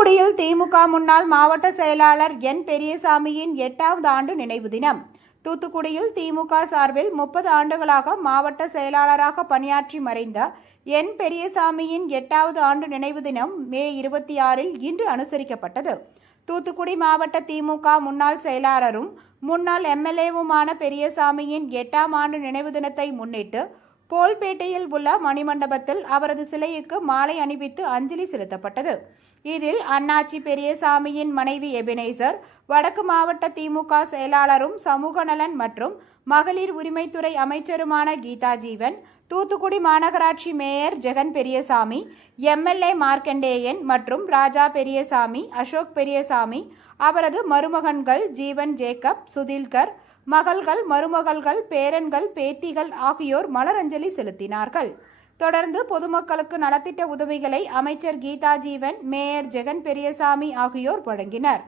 தூத்துக்குடியில் திமுக முன்னாள் மாவட்ட செயலாளர் என் பெரியசாமியின் எட்டாவது ஆண்டு நினைவு தினம். தூத்துக்குடியில் திமுக சார்பில் முப்பது ஆண்டுகளாக மாவட்ட செயலாளராக பணியாற்றி மறைந்த என் பெரியசாமியின் எட்டாவது ஆண்டு நினைவு தினம் மே இருபத்தி ஆறில் இன்று அனுசரிக்கப்பட்டது. தூத்துக்குடி மாவட்ட திமுக முன்னாள் செயலாளரும் முன்னாள் எம்எல்ஏவுமான பெரியசாமியின் எட்டாம் ஆண்டு நினைவு தினத்தை முன்னிட்டு போல்பேட்டையில் உள்ள மணிமண்டபத்தில் அவரது சிலைக்கு மாலை அணிவித்து அஞ்சலி செலுத்தப்பட்டது. இதில் அண்ணாச்சி பெரியசாமியின் மனைவி எபினேசர் வடக்கு மாவட்ட திமுக செயலாளரும் சமூக நலன் மற்றும் மகளிர் உரிமைத்துறை அமைச்சருமான கீதா ஜீவன் தூத்துக்குடி மாநகராட்சி மேயர் ஜெகன் பெரியசாமி எம்எல்ஏ மார்க்கண்டேயன் மற்றும் ராஜா பெரியசாமி அசோக் பெரியசாமி அவரது மருமகன்கள் ஜீவன் ஜேக்கப் சுதில்கர் மகள்கள் மருமகள்கள் பேரன்கள் பேத்திகள் ஆகியோர் மலரஞ்சலி செலுத்தினார்கள். தொடர்ந்து பொதுமக்களுக்கு நலத்திட்ட உதவிகளை அமைச்சர் கீதா ஜீவன் மேயர் ஜெகன் பெரியசாமி ஆகியோர் வழங்கினர்.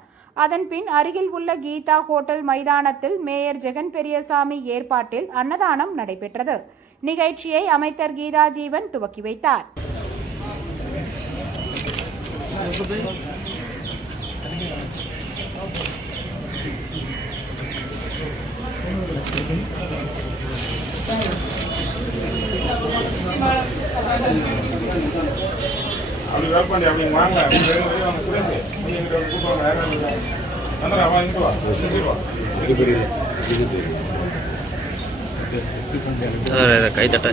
அதன்பின் அருகில் உள்ள கீதா ஹோட்டல் மைதானத்தில் மேயர் ஜெகன் பெரியசாமி ஏற்பாட்டில் அன்னதானம் நடைபெற்றது. நிகழ்ச்சியை அமைச்சர் கீதா ஜீவன் துவக்கி வைத்தார். அப்படி ஒர்க் பண்ணி அப்படி வாங்க சுரேஷ் நீங்க இங்கிட்ட வந்து கூப்பிடுவாங்க யாரும் வந்துடா வா இங்கிட்டு வா சரி வா கை தட்ட.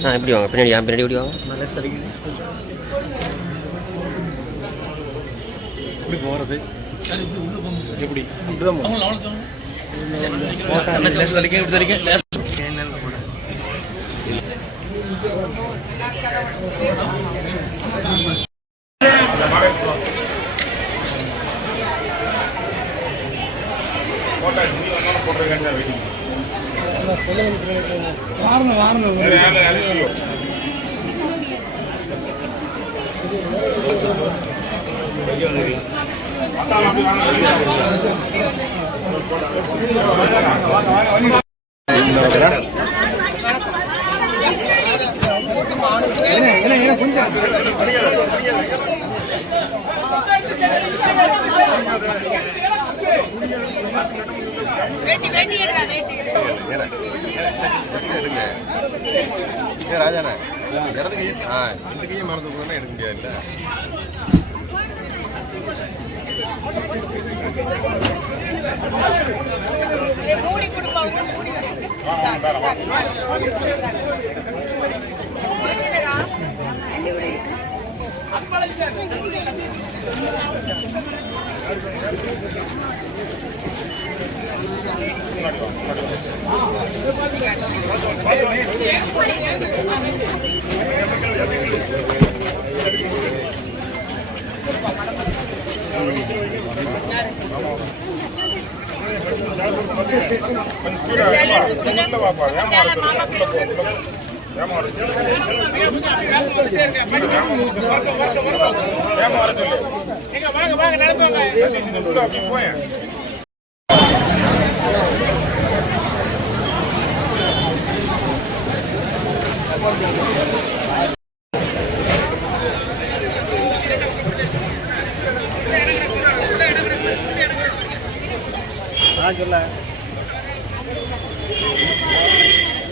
ஆ இப்படி வாங்க. பின்னாடி என் பின்னாடி இப்படி வாங்க. எப்படி போகிறது எப்படி? போட்டா நீ வந்தாலும் போட்டுருக்கேன் வெயிட்டிங் வாரணும் வாரணும் வாங்க வாங்க. வாங்க, வாங்க, வாங்க. ராஜாண்ணா ஆ இந்த கையை மறந்து போனா எடுக்க முடியாதுல்ல கொஞ்சம் ஸ்பீடா வா. உள்ள வாப்பா. வேகமா வர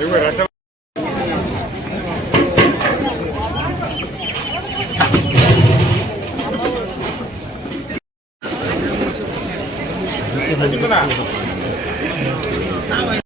இவங்க ரசம்